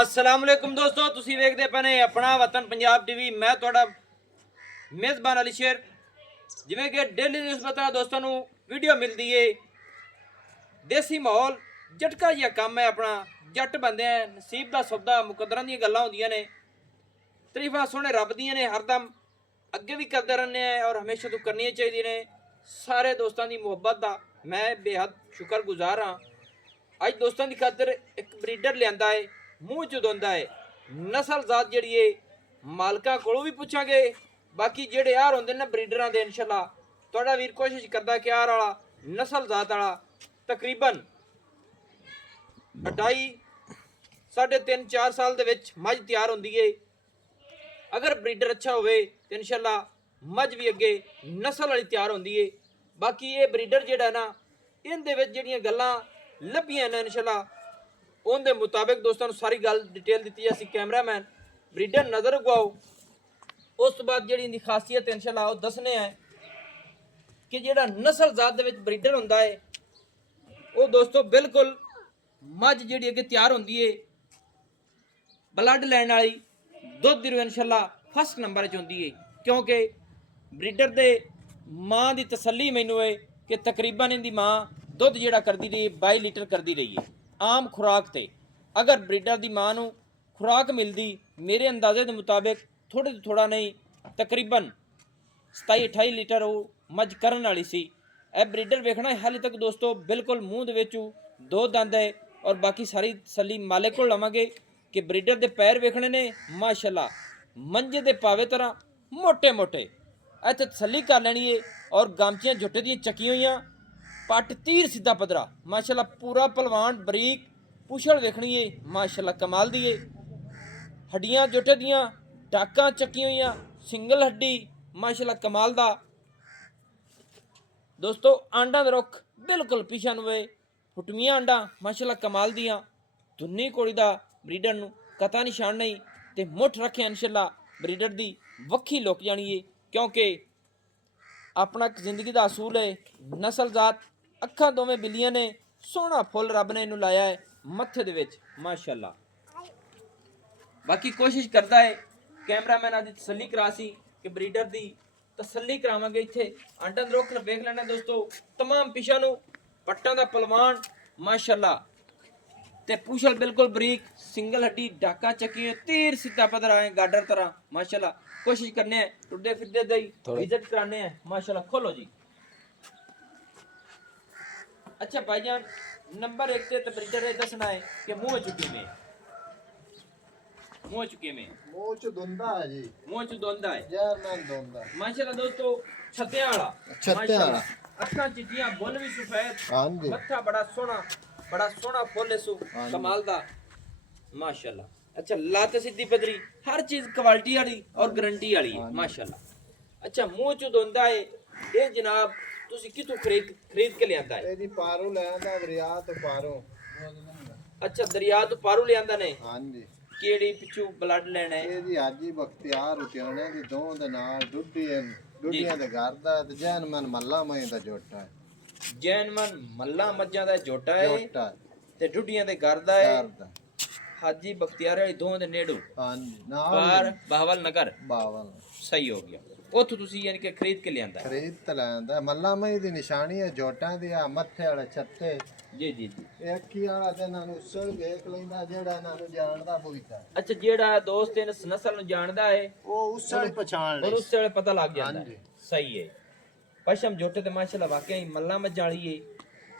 अस्सलाम वालेकुम दोस्तों, तुसी वेखदे पने अपना वतन पंजाब टीवी। मैं तुहाडा मेज़बान अली शेर। जिवें कि डेली न्यूज़ पता दोस्तों नूं वीडियो मिलदी है। देसी माहौल झटका जिहा काम है अपना। जट बंदे हैं, नसीब दा सौदा, मुकद्दरां दियां गल्लां होंदियां ने। तरीफां सोहणे रब दियां ने, हरदम अगे भी करदे रहिंदे हैं और हमेशा तो करनियां चाहिदियां ने। सारे दोस्तां दी मुहब्बत दा मैं बेहद शुक्रगुजार हाँ। अज दोस्तों की खातर एक ब्रीडर लिया है, मूँह च दोंदा है नस्ल जात जी है। मालकों को भी पूछांगे, बाकी जेडे यार होंगे ना ब्रीडर के इंशाल्लाह थोड़ा वीर कोशिश करता कि यार वाला नस्ल जात वाला तकरीबन 2.5 3.5 4 साल के मझ तैयार होंगी है। अगर ब्रीडर अच्छा हो तो इंशाल्लाह मझ भी अगे नस्ल वाली तैयार होंगी है। बाकी ये ब्रीडर जेड़ा ना इनके जड़ियाँ गल्लां लभियां ने इंशाल्लाह उनके मुताबिक दोस्तों सारी गल डिटेल दी जासी। कैमरामैन ब्रीडर नज़र गवाओ, उस तो बाद जी खासियत इंशाल्लाह दसने हैं कि जेड़ा नस्ल जात दे विच ब्रीडर होंदा है वो दोस्तों बिल्कुल मझ जी अगे तैयार होंदी है ब्लड लैन वाली दुध दी इंशाल्लाह फर्स्ट नंबर च होंदी है। क्योंकि ब्रीडर दे माँ की तसल्ली मैनू है कि तकरीबन इनकी माँ दुध जेड़ा करती रही 22 लीटर करती रही है आम खुराक ते। अगर ब्रीडर की माँ नू खुराक मिलती मेरे अंदाजे के मुताबिक थोड़े तो थोड़ा नहीं तकरीबन 27-28 लीटर वो मझ करन वाली सी। ए ब्रीडर वेखना हाले तक दोस्तों बिल्कुल मूँह दे विच दो दंद है और बाकी सारी तसल्ली मालिक को लवांगे कि ब्रीडर के पैर वेखने ने माशाल्लाह मंजे दे पावे तरह मोटे मोटे। इत्थे तसल्ली कर लैनी है और गामचियां जुट्टे दी चकी हुई पट तीर सीधा पदरा माशाल्लाह पूरा पलवान बरीक पुछड़ वेखनी है माशाल्लाह कमाल दी है। हड्डियां जुट्टे दियां डाकां चकी हुई सिंगल हड्डी माशाल्लाह कमाल दा। दोस्तों आंडा दा रुख बिल्कुल पिछा नुए फुटमियां आंडा माशाल्लाह कमाल दियां। धुन्नी कोड़ी दा ब्रीडर नू कता निशान नहीं ते मुठ रखे इंशाल्लाह ब्रीडर दी वक्खी लुक जानी है। क्योंकि अपना एक जिंदगी का असूल है नस्ल जात अखा दोवें बिल्लियां ने सोहना फुल रब ने इनू लाया है मत्थे दे विच माशाल्लाह। बाकी कोशिश करता है कैमरामैन आदि तसल्ली करासी कि ब्रीडर दी तसल्ली करावांगे। इत्थे आंडा दा रुख वेख लेना दोस्तों तमाम पिछा नू पट्टां दा पलवान माशाल्लाह ते पूछल बिल्कुल बरीक सिंगल हड्डी डाका चकी तीर सीधा पदर आए गाडर तरह माशाल्लाह। कोशिश करने हैं टुरदे फिरदे दी विजिट कराने हैं माशाल्लाह। खोलो जी। अच्छा भाईजान नंबर 1 ते ब्रीडर ये दसना है कि मुंह चुके में मुंह चुके में मुंह च दुंदा है जी, मुंह च दोंदा है जर्मन दुंदा माशाल्लाह। दोस्तों छत्ते वाला माशाल्लाह अखा चिट्टियां बुल भी सफेद हां जी, मत्था बड़ा सोना फुल सु कमाल दा माशाल्लाह। अच्छा लात सीधी पदरी हर चीज क्वालिटी वाली और गारंटी वाली है माशाल्लाह। अच्छा मुंह च दोंदा है ये जनाब तुसी कितों खरीद के लियांदा है? ਇਹਦੀ ਪਾਰੋਂ ਲੈ ਆਂਦਾ ਦਰਿਆ ਤੋਂ ਪਾਰੋਂ। अच्छा दरिया तो पारू लियांदा ने ਹਾਂ ਜੀ, केड़ी पिछू ब्लड लेना है? ਇਹਦੀ ਹਾਜੀ ਬਖਤਿਆਰ ਉਤਿਆਣੇ ਦੀ ਦੋ ਦੇ ਨਾਲ ਦੁੱਧੀਆਂ ਦੇ ਘਰ ਦਾ ਤੇ ਜੈਨਮਨ ਮੱਲਾ ਮੈਂ ਦਾ ਜੋਟਾ ਹੈ। जैनमन मल्ला मज्जां दा जोटा है ਜੋਟਾ ते डुडियां दे घर दा है। ਘਰ ਦਾ हाजी बख्तियार वाली दों दे नेड़ू ਹਾਂ ਜੀ, पार ਨਾਲ बहावल नगर ਬਾਵਲ सही हो गया। उथों तुसी यानी कि खरीद के लियांदा है? ਖਰੀਦ ਤੇ ਲੈਂਦਾ ਮੱਲਾ ਮੈਂ ਦੀ ਨਿਸ਼ਾਨੀ ਹੈ ਜੋਟਾਂ ਦੀ ਆ ਮੱਥੇ ਵਾਲੇ ਛੱਤੇ जी जी जी। ਇਹ ਅੱਖੀ ਵਾਲਾ ਤੇ ਇਹਨਾਂ ਨੂੰ ਉਸਲ ਵੇਖ ਲੈਂਦਾ ਜਿਹੜਾ ਇਹਨਾਂ ਨੂੰ ਜਾਣਦਾ ਪੁੱਛਦਾ अच्छा जेड़ा दोस्त इस नस्ल नु जानदा है ਉਹ ਉਸਲ ਪਛਾਣ और ਲੈ। उससे वेले पता लग जाता हाँ है। जी। सही है पशम जोटे ते माशाल्लाह वाकई मल्ला मजाली है।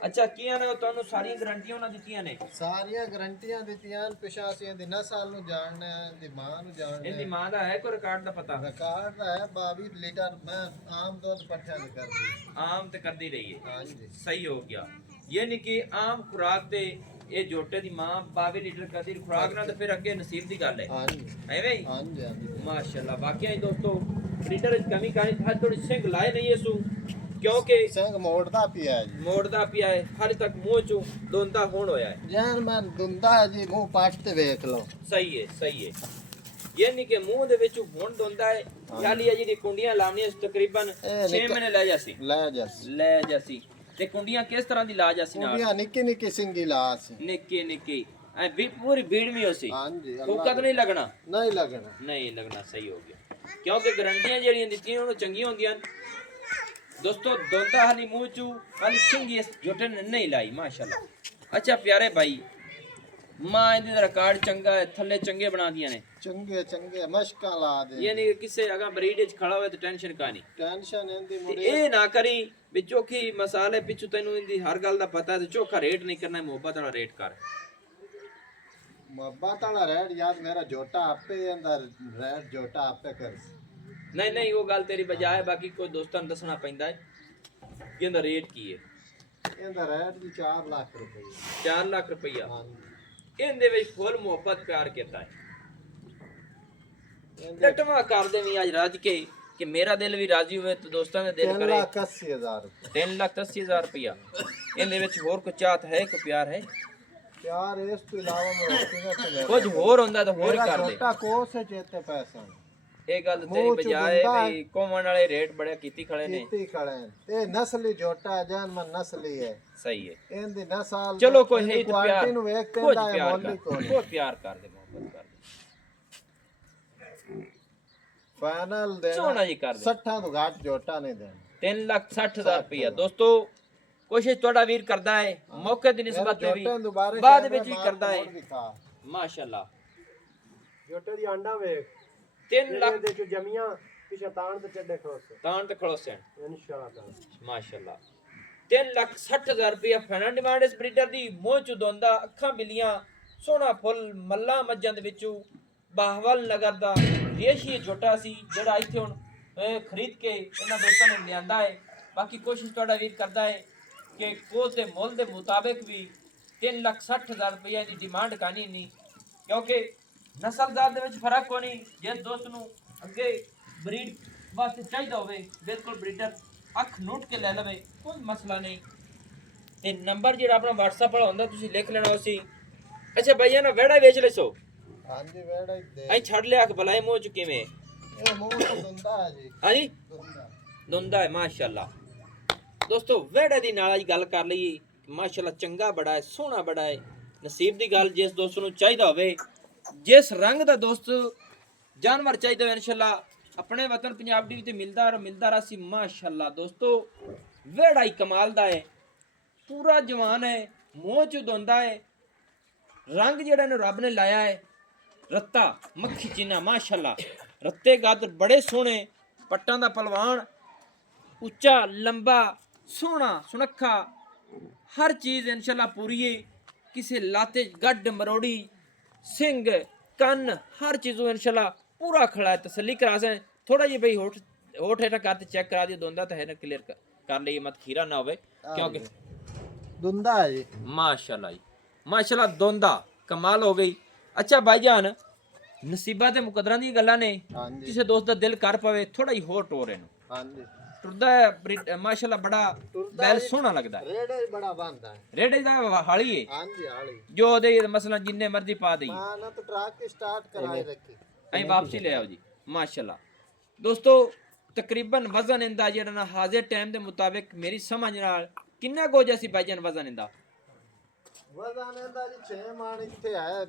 अच्छा कियां ने ਤੁਹਾਨੂੰ ਸਾਰੀਆਂ ਗਾਰੰਟੀਆਂ ਉਹਨਾਂ ਦਿੱਤੀਆਂ ਨੇ? ਸਾਰੀਆਂ ਗਰੰਟੀਆਂ ਦਿੱਤੀਆਂ ਪਿਛਾਸੀਆਂ ਦੀ ਨਸਲ ਨੂੰ ਜਾਣਨਾ ਹੈ, ਦੀ ਮਾਂ ਨੂੰ ਜਾਣਨਾ ਇਹਦੀ ਹੈ। ਮਾਂ ਦਾ ਹੈ ਕੋਈ ਰਿਕਾਰਡ ਦਾ ਪਤਾ? ਰਿਕਾਰਡ ਦਾ ਹੈ 22 ਲੀਟਰ ਮੈਂ ਆਮ ਦੁੱਧ ਪੱਠਿਆਂ ਦੇ ਕਰਦੀ। ਆਮ ਤੇ ਕਰਦੀ ਰਹੀ ਹੈ। ਹਾਂਜੀ ਸਹੀ ਹੋ ਗਿਆ। ਯਾਨੀ ਕਿ ਆਮ ਖੁਰਾਕ ਤੇ ਇਹ ਜੋਟੇ ਦੀ ਮਾਂ 22 ਲੀਟਰ ਕਰਦੀ ਖੁਰਾਕ ਨਾਲ ਤੇ ਫਿਰ ਅੱਗੇ ਨਸੀਬ ਦੀ ਗੱਲ ਹੈ ਹਾਂਜੀ ਐਵੇਂ ਹੀ ਹਾਂਜੀ ਹਾਂਜੀ ਮਾਸ਼ਾਅੱਲਾ। ਵਾਕਿਆ ਹੀ ਦੋਸਤੋ ਬਰੀਡਰ ਵਿੱਚ ਕਮੀ ਕਾਹੀ ਥੋੜੀ ਸਿੰਘ ਲਾਏ ਨਹੀਂ ਇਸੂ क्योंकि ਸਿੰਘ ਮੋੜਦਾ ਪਿਆ ਹੈ ਜੀ। ਮੋੜਦਾ ਪਿਆ ਹੈ ਹਾਲੇ ਤੱਕ ਮੂੰਹ ਚੋਂ ਦੋਂਦਾ ਹੋਣ ਹੋਇਆ ਹੈ। ਜਾਨ ਮੈਂ ਦੁੰਦਾ ਹੈ ਜੀ, ਮੂੰਹ ਪੱਟ ਤੇ ਵੇਖ ਲਓ। ਸਹੀ ਹੈ ਯਾਨੀ ਕਿ ਮੂੰਹ ਦੇ ਵਿੱਚ ਹੁਣ ਦੋਂਦਾ ਹੈ। ਯਾਲੀ ਹੈ ਜਿਹੜੀ ਕੁੰਡੀਆਂ ਲਾਉਣੀਆਂ ਤਕਰੀਬਨ 6 ਮਹੀਨੇ ਲੈ ਜਾਸੀ ਤੇ ਕੁੰਡੀਆਂ ਕਿਸ ਤਰ੍ਹਾਂ ਦੀ ਲਾ ਜਾਸੀ ਨਾਲ? ਕੁੰਡੀਆਂ ਨਿੱਕੀ ਨਿੱਕੀ ਸਿੰਗੀ ਲਾਸ ਨਿੱਕੇ ਐ ਵੀ ਪੂਰੀ ਭੀੜ ਵੀ ਹੋਸੀ ਹਾਂਜੀ ਕੋਕਾ ਤਾਂ ਨਹੀਂ ਲੱਗਣਾ ਨਹੀਂ ਲੱਗਣਾ ਨਹੀਂ ਲੱਗਣਾ ਸਹੀ ਹੋ ਗਿਆ ਕਿਉਂਕਿ ਗਰੰਟੀਆਂ ਜਿਹੜੀਆਂ ਦਿੱਤੀਆਂ ਉਹਨੂੰ ਚੰਗੀਆਂ ਹੁੰਦੀਆਂ ਦੋਸਤੋ ਦੋਂਦਾ ਹਾਲੀ ਮੂੰਹ ਚੂ ਹਾਲੀ ਸਿੰਗੀ ਇਸ ਜੋਟੇ ਨੇ ਨਹੀਂ ਲਾਈ ਮਾਸ਼ਾਅੱਲਾ ਅੱਛਾ ਪਿਆਰੇ ਭਾਈ ਮਾਂ ਇਹਦੀ ਦਾ ਰਿਕਾਰਡ ਚੰਗਾ ਹੈ ਥੱਲੇ ਚੰਗੇ ਬਣਾ ਦੀਆਂ ਨੇ ਚੰਗੇ ਚੰਗੇ ਮਸ਼ਕਾਂ ਲਾ ਦੇ ਇਹ ਨਹੀਂ ਕਿਸੇ ਅਗਾ ਬਰੀਡ ਚ ਖੜਾ ਹੋਵੇ ਤੇ ਟੈਨਸ਼ਨ ਕਾਣੀ ਟੈਨਸ਼ਨ ਇਹਦੀ ਤੇ ਮੁੜੇ ਇਹ ਨਾ ਕਰੀ ਵੀ ਚੋਖੀ ਮਸਾਲੇ ਪਿੱਛੋਂ ਤੈਨੂੰ ਇਹਦੀ ਹਰ ਗੱਲ ਦਾ ਪਤਾ ਤੇ ਚੋਖਾ ਰੇਟ ਨਹੀਂ ਕਰਨਾ ਮੁਹੱਬਤ ਵਾਲਾ ਰੇਟ ਕਰ ਮੁਹੱਬਤ ਵਾਲਾ ਰੈਡ ਯਾਦ ਮੇਰਾ ਜੋਟਾ ਆਪੇ ਅੰਦਰ ਰੈਡ ਜੋਟਾ ਆਪੇ ਕਰ ਨਹੀਂ ਨਹੀਂ ਉਹ ਗੱਲ ਤੇਰੀ ਬਜਾਏ ਬਾਕੀ ਕੋਈ ਦੋਸਤਾਂ ਨੂੰ ਦੱਸਣਾ ਪੈਂਦਾ ਹੈ ਕਿ ਇਹਦਾ ਰੇਟ ਕੀ ਹੈ ਇਹਦਾ ਰੈਡ ਦੀ 4 ਲੱਖ ਰੁਪਏ 4 ਲੱਖ ਰੁਪਈਆ ਹਾਂਜੀ ਇਹਦੇ ਵਿੱਚ ਫੁੱਲ ਮੁਹੱਬਤ ਪਿਆਰ ਕੀਤਾ ਹੈ ਇਹਦੇ ਲਟਵਾ ਕਰਦੇ ਵੀ ਅੱਜ ਰੱਜ ਕੇ ਕਿ ਮੇਰਾ ਦਿਲ ਵੀ ਰਾਜ਼ੀ ਹੋਵੇ ਤੇ ਦੋਸਤਾਂ ਦਾ ਦਿਲ ਕਰੇ 3,80,000 ਰੁਪਏ 3,80,000 ਰੁਪਈਆ ਇਹਦੇ ਵਿੱਚ ਹੋਰ ਕੋਈ ਚਾਹਤ ਹੈ ਕੋਈ ਪਿਆਰ ਹੈ ਪਿਆਰ ਇਸ ਤੋਂ ਇਲਾਵਾ ਮੈਂ ਕਿਹਾ ਕੁਝ ਹੋਰ ਹੁੰਦਾ ਤਾਂ ਹੋਰ ਹੀ ਮੇਰਾ ਕਰਦੇ ਜੋਟਾ ਕੋਸ ਹੈ ਚੇਤੇ ਪੈਸਾ ਇਹ ਗੱਲ ਤੇਰੀ ਮੂੰਹ ਚ ਬਜਾਏ ਗੁੰਦਾ ਵੀ ਕੋਮਣ ਵਾਲੇ ਰੇਟ ਬੜੇ ਕੀਤੀ ਖੜੇ ਨੇ ਕੀਤੀ ਖੜੇ ਨੇ। ਇਹ ਨਸਲੀ ਜੋਟਾ ਜਾਨ ਮਨ ਨਸਲੀ ਹੈ ਸਹੀ ਹੈ ਇਹਦੀ ਨਸਲ ਚਲੋ ਕੋਈ ਹੈ ਤਾਂ ਕੁਆਲਿਟੀ ਪਿਆਰ ਨੂੰ ਵੇਖ ਕੇ ਕੁਝ ਦਾ ਪਿਆਰ ਮੁੱਲ ਹੀ ਕਰ ਕੋਈ ਕੋਈ ਪਿਆਰ ਕਰਦੇ ਮੁਹੱਬਤ ਕਰਦੇ ਫਾਈਨਲ ਦੇ ਸੋਹਣਾ ਜੀ ਕਰ ਦੇ 60 ਤੋਂ ਘੱਟ ਜੋਟਾ ਨਹੀਂ ਦੇਣਾ 3,60,000 ਰੁਪਇਆ ਦੋਸਤੋ ਕੋਸ਼ਿਸ਼ ਤੁਹਾਡਾ ਵੀਰ ਕਰਦਾ ਹੈ ਮੌਕੇ ਦੀ ਨਿਸਬਤ ਤੇ ਵੀ ਜੋਟੇ ਦੁਬਾਰੇ ਬਾਅਦ ਵਿੱਚ ਵੀ ਕਰਦਾ ਹੈ ਦਿਖਾ ਮਾਸ਼ਾਅੱਲਾ ਜੋਟੇ ਦੀ ਆਂਡਾ ਵੇਖ 3 ਲੱਖ ਦੇ ਚ ਜਮੀਆਂ ਪਿਛੇ ਤਾਣ ਤੇ ਚੱਡੇ ਖੋਸ ਤਾਂ ਤੇ ਖਲੋਸੇ ਇਨਸ਼ਾਅੱਲਾ ਮਾਸ਼ਾਅੱਲਾ 3,60,000 ਰੁਪਇਆ ਫਾਈਨਲ ਡਿਮਾਂਡ ਇਸ ਬਰੀਡਰ ਦੀ ਮੂੰਹ ਚ ਦੋਂਦਾ ਅੱਖਾਂ ਬਿੱਲੀਆਂ ਸੋਹਣਾ ਫੁੱਲ ਮੱਲਾ ਮੱਜਾਂ ਦੇ ਵਿੱਚੋਂ ਬਾਹਵਲ ਨਗਰ ਦਾ ਰੇਸ਼ੀ ਝੋਟਾ ਸੀ ਜਿਹੜਾ ਇੱਥੇ ਹੁਣ ਖਰੀਦ ਕੇ ਇਹਨਾਂ ਦੋਸਤਾਂ ਨੇ ਲਿਆਂਦਾ ਹੈ ਬਾਕੀ ਕੋਸ਼ਿਸ਼ ਤੁਹਾਡਾ ਵੀਰ ਕਰਦਾ ਹੈ ਕਿ ਕੋਸ ਦੇ ਮੁੱਲ ਦੇ ਮੁਤਾਬਿਕ ਵੀ 3,60,000 ਰੁਪਇਆ ਦੀ ਡਿਮਾਂਡ ਕਾਨੀ ਨਹੀਂ ਕਿਉਂਕਿ ਨਸਲਜ਼ਾਤ ਦੇ ਵਿੱਚ ਫਰਕ ਕੋਈ ਨਹੀਂ ਜਿਸ ਦੋਸਤ ਨੂੰ ਅੱਗੇ ਬਰੀਡ ਵਾਸਤੇ ਚਾਹੀਦਾ ਹੋਵੇ ਬਿਲਕੁਲ ਬਰੀਡਰ ਅੱਖ ਨੋਟ ਕੇ ਲੈ ਲਵੇ ਕੋਈ ਮਸਲਾ ਨਹੀਂ ਤੇ ਨੰਬਰ ਜਿਹੜਾ ਆਪਣਾ WhatsApp ਵਾਲਾ ਹੁੰਦਾ ਤੁਸੀਂ ਲਿਖ ਲੈਣਾ ਉਸੇ ਅੱਛਾ ਭਾਈਆ ਨਾ ਵੜਾ ਵੇਚ ਲੈਸੋ ਹਾਂਜੀ ਵੇੜਾ ਹੀ ਦੇ ਐ ਛੱਡ ਲਿਆ ਕਿ ਬਲਾਈ ਮੋਹ ਚ ਕਿਵੇਂ ਇਹ ਮੂੰਹ ਤੋਂ ਦੰਦਾ ਹੈ ਜੀ ਹਾਂਜੀ ਦੰਦਾ ਦੁੰਦਾ ਹੈ ਮਾਸ਼ਾਅੱਲਾ ਦੋਸਤੋ ਵੜੇ ਦੀ ਨਾਲ ਅੱਜ ਗੱਲ ਕਰ ਲਈਏ ਮਾਸ਼ਾਅੱਲਾ ਚੰਗਾ ਬੜਾ ਹੈ ਸੋਹਣਾ ਬੜਾ ਹੈ ਨਸੀਬ ਦੀ ਗੱਲ ਜਿਸ ਦੋਸਤ ਨੂੰ ਚਾਹੀਦਾ ਹੋਵੇ ਜਿਸ ਰੰਗ ਦਾ ਦੋਸਤ ਜਾਨਵਰ ਚਾਹੀਦਾ ਹੋਵੇ ਇਨਸ਼ਾਅੱਲਾ ਆਪਣੇ ਵਤਨ ਪੰਜਾਬ ਦੀ ਤੇ ਮਿਲਦਾ ਰਸੀ ਮਾਸ਼ਾਅੱਲਾ ਦੋਸਤੋ ਵੜਾ ਹੀ ਕਮਾਲ ਦਾ ਹੈ ਪੂਰਾ ਜਵਾਨ ਹੈ ਮੂੰਹ ਚ ਦੁੰਦਾ ਹੈ ਰੰਗ ਜਿਹੜਾ ਨੂੰ ਰੱਬ ਨੇ ਲਾਇਆ ਹੈ ਰੱਤਾ ਮੱਖੀ ਚੀਨਾ ਮਾਸ਼ਾਅੱਲਾ ਰੱਤੇ ਗੱਦ ਬੜੇ ਸੋਹਣੇ ਪੱਟਾਂ ਦਾ ਪਹਿਲਵਾਨ ਉੱਚਾ ਲੰਬਾ ਸੋਹਣਾ ਸੁਨੱਖਾ ਹਰ ਚੀਜ਼ ਇਨਸ਼ਾਅੱਲਾ ਪੂਰੀ ਹੈ ਕਿਸੇ ਲਾਤੇ ਗੱਡ ਮਰੋੜੀ ਸਿੰਘ ਕੰਨ ਹਰ ਚੀਜ਼ੋਂ ਇਨਸ਼ਾਅੱਲਾ ਪੂਰਾ ਖੜਾ ਹੈ ਤਸੱਲੀ ਕਰਾ ਸੇ ਥੋੜਾ ਜਿਹਾ ਬਈ ਹੋਠ ਹੇਠਾਂ ਕਰ ਤੇ ਚੈੱਕ ਕਰਾ ਦਿਓ ਦੋਂਦਾ ਤਾਂ ਹੈ ਨਾ ਕਲੀਅਰ ਕਰ ਲਈ ਮਤ ਖੀਰਾ ਨਾ ਹੋਵੇ ਕਿਉਂਕਿ ਦੰਦਾ ਹੈ ਜੀ ਮਾਸ਼ਾਅੱਲਾ ਜੀ ਮਾਸ਼ਾਅੱਲਾ ਦੋਂਦਾ ਕਮਾਲ ਹੋ ਗਈ ਅੱਛਾ ਭਾਈਜਾਨ ਨਸੀਬਾਂ ਤੇ ਮੁਕਦਰਾਂ ਦੀਆਂ ਗੱਲਾਂ ਨੇ ਹਾਂਜੀ ਕਿਸੇ ਦੋਸਤ ਦਾ ਦਿਲ ਕਰ ਪਵੇ ਥੋੜਾ ਹੀ ਹੋਰ ਟੋਰ ਇਹਨੂੰ ਹਾਂਜੀ ਟੁਰਦਾ ਹੈ ਮਾਸ਼ਾਅੱਲਾ ਬੜਾ ਬੈਲ ਸੋਹਣਾ ਲੱਗਦਾ ਹੈ ਰੇੜਾ ਹੀ ਬੜਾ ਬੰਦਾ ਹੈ ਰੇੜੇ ਦਾ ਹਾਲੀ ਹੈ ਹਾਂਜੀ ਹਾਲੀ ਜੋ ਉਹਦੇ ਮਸਲਾ ਜਿੰਨੇ ਮਰਜ਼ੀ ਪਾ ਦੇਈ ਮਾਂ ਨਾ ਤਾਂ ਟਰੱਕ ਸਟਾਰਟ ਕਰਾਈ ਰੱਖੀ ਅਸੀਂ ਵਾਪਸੀ ਲੈ ਆਓ ਜੀ ਮਾਸ਼ਾਅੱਲਾ ਦੋਸਤੋ ਤਕਰੀਬਨ ਵਜ਼ਨ ਇਹਦਾ ਜਿਹੜਾ ਨਾ ਹਾਜ਼ਰ ਟਾਈਮ ਦੇ ਮੁਤਾਬਿਕ ਮੇਰੀ ਸਮਝ ਨਾਲ ਕਿੰਨਾ ਕੁ ਹੋ ਜਾਸੀ ਭਾਈਜਾਨ ਵਜ਼ਨ ਇਹਦਾ ਵਜ਼ਾਨ ਇਹਦਾ ਜੀ 6 ਮਾਣ ਇੱਥੇ ਆਇਆ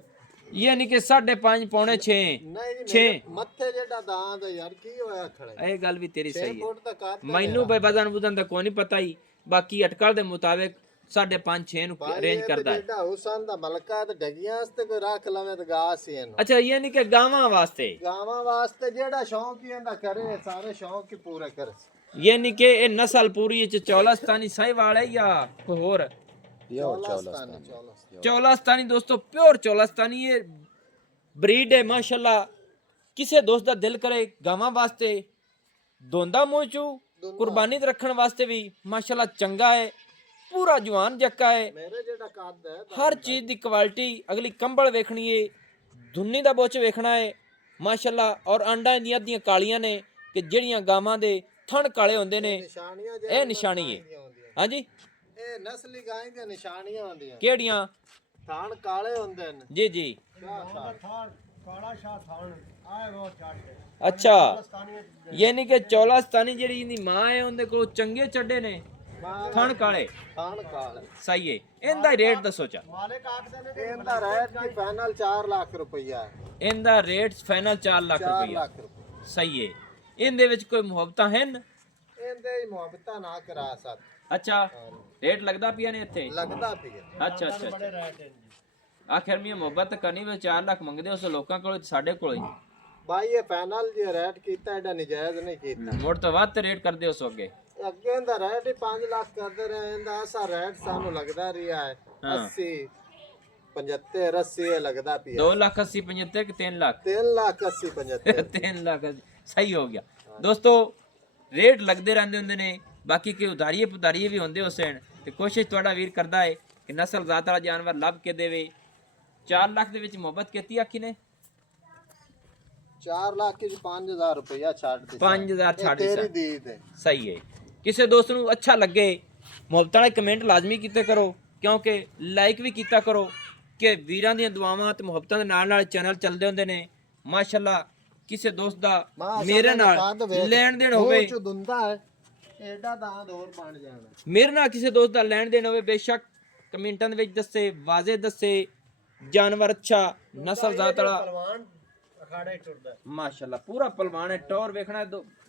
ਇਹ ਨਹੀਂ ਕਿ 5.5 ਪੌਣੇ 6 ਨਹੀਂ ਜੀ ਛੇ। ਮੇਰੇ ਮੱਥੇ ਜਿਹੜਾ ਦਾਂਦ ਹੈ ਯਾਰ ਕੀ ਹੋਇਆ ਖੜਾ ਇਹ ਗੱਲ ਵੀ ਤੇਰੀ 6 ਸਹੀ ਹੈ ਫੁੱਟ ਦਾ ਕੱਦ ਹੈ ਮੈਨੂੰ ਬਈ ਵਜ਼ਨ ਬੁਜ਼ਨ ਦਾ ਕੋਈ ਨਹੀਂ ਪਤਾ ਹੀ ਬਾਕੀ ਅਟਕਲ ਦੇ ਮੁਤਾਬਿਕ 5.5 6 ਨੂੰ ਅਰੇਂਜ ਕਰਦਾ ਹੈ ਜਿਹੜਾ ਹੁਸਨ ਦਾ ਮਲਕਾ ਤੇ ਡਗੀਆਂ ਵਾਸਤੇ ਕੋਈ ਰੱਖ ਲਵੇ ਤੇ ਗਾਸ ਹੀ ਇਹਨੂੰ ਅੱਛਾ ਇਹ ਨਹੀਂ ਕਿ ਗਾਵਾਂ ਵਾਸਤੇ ਗਾਵਾਂ ਵਾਸਤੇ ਜਿਹੜਾ ਸ਼ੌਂਕ ਹੀ ਇਹਦਾ ਕਰੇ ਸਾਰੇ ਸ਼ੌਂਕ ਹੀ ਪੂਰੇ ਕਰ ਇਹ ਨਹੀਂ ਕਿ ਇਹ ਨਸਲ ਪੂਰੀ ਚ ਚੌਲਾਸਤਾਨੀ ਸਾਹੀਵਾਲ ਹੈ ਜਾਂ ਕੋਈ ਹੋਰ ਚੌਲਾਸਤਾਨੀ ਦੋਸਤੋ ਪਿਓਰ ਚੌਲਾਸਤਾਨੀ ਇਹ ਬਰੀਡ ਹੈ ਮਾਸ਼ਾਅੱਲਾ ਕਿਸੇ ਦੋਸਤ ਦਾ ਦਿਲ ਕਰੇ ਗਾਵਾਂ ਵਾਸਤੇ ਦੋਂਦਾ ਮੋਚੂ ਕੁਰਬਾਨੀ ਤੇ ਰੱਖਣ ਵਾਸਤੇ ਵੀ ਮਾਸ਼ਾਅੱਲਾ ਚੰਗਾ ਹੈ ਪੂਰਾ ਜਵਾਨ ਜੱਕਾ ਹੈ ਮੇਰੇ ਜਿਹੜਾ ਕੱਦ ਹੈ ਹਰ ਚੀਜ਼ ਦੀ ਕੁਆਲਿਟੀ ਅਗਲੀ ਕੰਬਲ ਵੇਖਣੀ ਹੈ ਧੁੰਨੀ ਦਾ ਬੁੱਚ ਵੇਖਣਾ ਹੈ ਮਾਸ਼ਾਅੱਲਾ ਔਰ ਆਂਡਾਂ ਦੀਆਂ ਅੱਧੀਆਂ ਕਾਲੀਆਂ ਨੇ ਕਿ ਜਿਹੜੀਆਂ ਗਾਵਾਂ ਦੇ ਥਣ ਕਾਲੇ ਹੁੰਦੇ ਨੇ ਨਿਸ਼ਾਨੀਆਂ ਇਹ ਨਿਸ਼ਾਨੀ ਹੈ ਹਾਂਜੀ ਇਹ ਨਸਲੀ ਗਾਂ ਦੀਆਂ ਨਿਸ਼ਾਨੀਆਂ ਹੁੰਦੀਆਂ ਕਿਹੜੀਆਂ ਥਾਣ ਕਾਲੇ ਹੁੰਦੇ ਨੇ ਜੀ ਜੀ ਕਾਲਾ ਸ਼ਾਹ ਥਾਣ ਆਏ ਬਹੁਤ ਛੱਡ ਅੱਛਾ ਯਾਨੀ ਕਿ ਚੌਲਾਸਤਾਨੀ ਜਿਹੜੀ ਇਹਦੀ ਮਾਂ ਹੈ ਉਹਦੇ ਕੋਲ ਚੰਗੇ ਚੱਡੇ ਨੇ ਥਣ ਕਾਲੇ ਥਣ ਕਾਲ ਸਹੀ ਹੈ। ਇਹਦਾ ਰੇਟ ਦੱਸੋ ਚਾ। ਮਾਲਿਕ ਆਖਦੇ ਨੇ ਇਹਦਾ ਰੇਟ ਜੀ ਫਾਈਨਲ 4 ਲੱਖ ਰੁਪਈਆ ਹੈ। ਇਹਦਾ ਰੇਟ ਫਾਈਨਲ 4 ਲੱਖ 4 ਰੁਪਈਆ ਲੱਖ ਰੁਪਈਆ ਸਹੀ ਹੈ। ਇਹਦੇ ਵਿੱਚ ਕੋਈ ਮੁਹੱਬਤਾਂ ਹਨ? ਇਹਦੇ ਹੀ ਮੁਹੱਬਤਾਂ ਨਾ ਕਰਾ ਸਕ ਅੱਛਾ ਰੇਟ ਲੱਗਦਾ ਪਿਆ ਨੇ ਇੱਥੇ? ਲੱਗਦਾ ਪਿਆ। ਅੱਛਾ ਅੱਛਾ ਬੜੇ ਅੱਛਾ। ਰੇਟ ਹੈ ਜੀ। ਆਖਿਰ ਮੀਆਂ ਮੁਹੱਬਤ ਕਰਨੀ ਵੇ 4 ਲੱਖ ਮੰਗਦੇ ਉਸ ਲੋਕਾਂ ਕੋਲ ਸਾਡੇ ਕੋਲ ਹੀ ਭਾਈ ਇਹ ਫਾਈਨਲ ਜੇ ਰੇਟ ਕੀਤਾ ਇਹਦਾ ਨਜਾਇਜ਼ ਨਹੀਂ ਕੀਤਾ। ਮੋੜ ਤੋਂ ਵੱਧ ਰੇਟ ਕਰਦੇ ਉਸ ਅੱਗੇ ਅੱਗੇ ਦਾ ਰੇਟ ਹੀ 5 ਲੱਖ ਕਰਦੇ ਰਹੇ। ਇਹਦਾ ਅਸਾ ਰੇਟ ਸਾਨੂੰ ਲੱਗਦਾ ਰਿਹਾ ਹੈ 80 75 80 ਇਹ ਲੱਗਦਾ ਪਿਆ। 2 ਲੱਖ 80 75 ਕਿ 3 ਲੱਖ? 3 ਲੱਖ 80 75 3 ਲੱਖ ਸਹੀ ਹੋ ਗਿਆ। ਦੋਸਤੋ ਰੇਟ ਲੱਗਦੇ ਰਹਿੰਦੇ ਹੁੰਦੇ ਨੇ। ਬਾਕੀ ਕਿ ਉਧਾਰੀਏ ਪੁਧਾਰੀਏ ਵੀ ਹੁੰਦੇ ਹੁਸੈਨ ਤੇ ਕੋਸ਼ਿਸ਼ ਤੁਹਾਡਾ ਵੀਰ ਕਰਦਾ ਹੈ ਕਿ ਨਸਲ ਜ਼ਾਤ ਵਾਲਾ ਜਾਨਵਰ ਲੱਭ ਕੇ ਦੇਵੇ। 4 ਲੱਖ ਦੇ ਵਿੱਚ ਮੁਹੱਬਤ ਕੀਤੀ ਆਖੀ ਨੇ 4 ਲੱਖ ਚ 5000 ਰੁਪਇਆ ਛੱਡ ਦੇ। 5000 ਛੱਡ ਦੇ ਤੇਰੀ ਦੀਦ ਹੈ। ਸਹੀ ਹੈ। ਕਿਸੇ ਦੋਸਤ ਨੂੰ ਅੱਛਾ ਲੱਗੇ ਮੁਹੱਬਤ ਵਾਲੇ ਕਮੈਂਟ ਲਾਜ਼ਮੀ ਕੀਤੇ ਕਰੋ ਕਿਉਂਕਿ ਲਾਈਕ ਵੀ ਕੀਤਾ ਕਰੋ ਕਿ ਵੀਰਾਂ ਦੀਆਂ ਦੁਆਵਾਂ ਤੇ ਮੁਹੱਬਤਾਂ ਦੇ ਨਾਲ ਨਾਲ ਚੈਨਲ ਚੱਲਦੇ ਹੁੰਦੇ ਨੇ। ਮਾਸ਼ਾਅੱਲਾ ਕਿਸੇ ਦੋਸਤ ਦਾ ਮੇਰੇ ਨਾਲ ਲੈਣ ਦੇਣ ਹੋਵੇ ਚ ਦੁੰਦਾ ਹੈ ਐਡਾ ਤਾਂ ਹੋਰ ਬਣ ਜਾਣਾ। ਮੇਰੇ ਨਾਲ ਕਿਸੇ ਦੋਸਤ ਦਾ ਲੈਣ ਦੇਣ ਹੋਵੇ ਬੇਸ਼ੱਕ ਕਮੈਂਟਾਂ ਦੇ ਵਿੱਚ ਦੱਸੇ ਵਾਜ਼ੇ ਦੱਸੇ ਜਾਨਵਰ ਅੱਛਾ ਨਸਲ ਜ਼ਾਤ ਵਾਲਾ ਪਹਿਲਵਾਨ ਅਖਾੜੇ ਟੁੱਟਦਾ ਮਾਸ਼ਾਅੱਲਾ ਪੂਰਾ ਪਹਿਲਵਾਨ ਹੈ। ਟੌਰ ਵੇਖਣਾ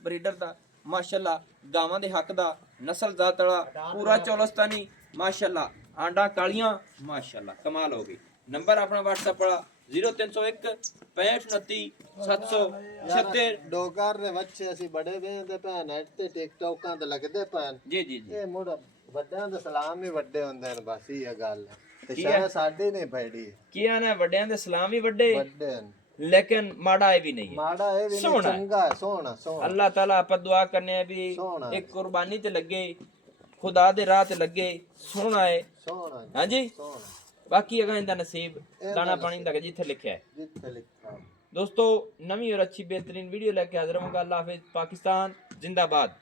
ਬਰੀਡਰ ਦਾ ਮਾਸ਼ਾਅੱਲਾ ਗਾਵਾਂ ਦੇ ਹੱਕ ਦਾ ਨਸਲ ਜ਼ਾਤ ਵਾਲਾ ਪੂਰਾ ਚੌਲਸਤਾਨੀ ਮਾਸ਼ਾਅੱਲਾ ਆਂਡਾ ਕਾਲੀਆਂ ਮਾਸ਼ਾਅੱਲਾ ਕਮਾਲ ਹੋ ਗਈ। ਨੰਬਰ ਆਪਣਾ WhatsApp ਵਾਲਾ 0301 6529 776 ਡੋਗਰ ਦੇ ਬੱਚੇ ਅਸੀਂ ਬੜੇ ਵੇਂਦੇ ਪਏ ਨੈਟ ਤੇ ਟਿਕਟੋਕਾਂ ਤੇ ਲੱਗਦੇ ਪਏ। ਜੀ ਜੀ ਜੀ ਇਹ ਮੁੜ ਵੱਡਿਆਂ ਦੇ ਸਲਾਮ ਵੀ ਵੱਡੇ ਹੁੰਦੇ ਨੇ। ਬਸ ਇਹ ਗੱਲ ਹੈ ਤੇ ਸ਼ਾਇਦ ਸਾਡੇ ਨਹੀਂ ਫੈੜੀ ਕੀ ਆਣਾ ਵੱਡਿਆਂ ਦੇ ਸਲਾਮ ਵੀ ਵੱਡੇ ਵੱਡੇ ਨੇ ਲੇਕਿਨ ਮਾੜਾ ਇਹ ਵੀ ਨਹੀਂ ਹੈ। ਮਾੜਾ ਇਹ ਵੀ ਨਹੀਂ ਸੋਹਣਾ ਹੈ। ਚੰਗਾ ਹੈ, ਸੋਹਣਾ ਸੋਹਣਾ। ਅੱਲਾਹ ਤਾਲਾ ਆਪਾਂ ਦੁਆ ਕਰਨੇ ਆ ਵੀ ਸੋਹਣਾ ਇੱਕ ਕੁਰਬਾਨੀ ਤੇ ਲੱਗੇ ਖੁਦਾ ਦੇ ਰਾਹ ਤੇ ਲੱਗੇ ਸੋਹਣਾ ਹੈ। ਸੋਹਣਾ ਹਾਂਜੀ ਸੋਹਣਾ ਬਾਕੀ ਅਗਾ ਇਹਦਾ ਨਸੀਬ ਦਾਣਾ ਪਾਣੀ ਦਾ ਜਿੱਥੇ ਲਿਖਿਆ ਹੈ। ਜਿੱਥੇ ਲਿਖਾ। दोस्तों नवी और अच्छी बेहतरीन वीडियो लेके हाजिर होऊंगा। अल्लाह हाफिज। पाकिस्तान जिंदाबाद।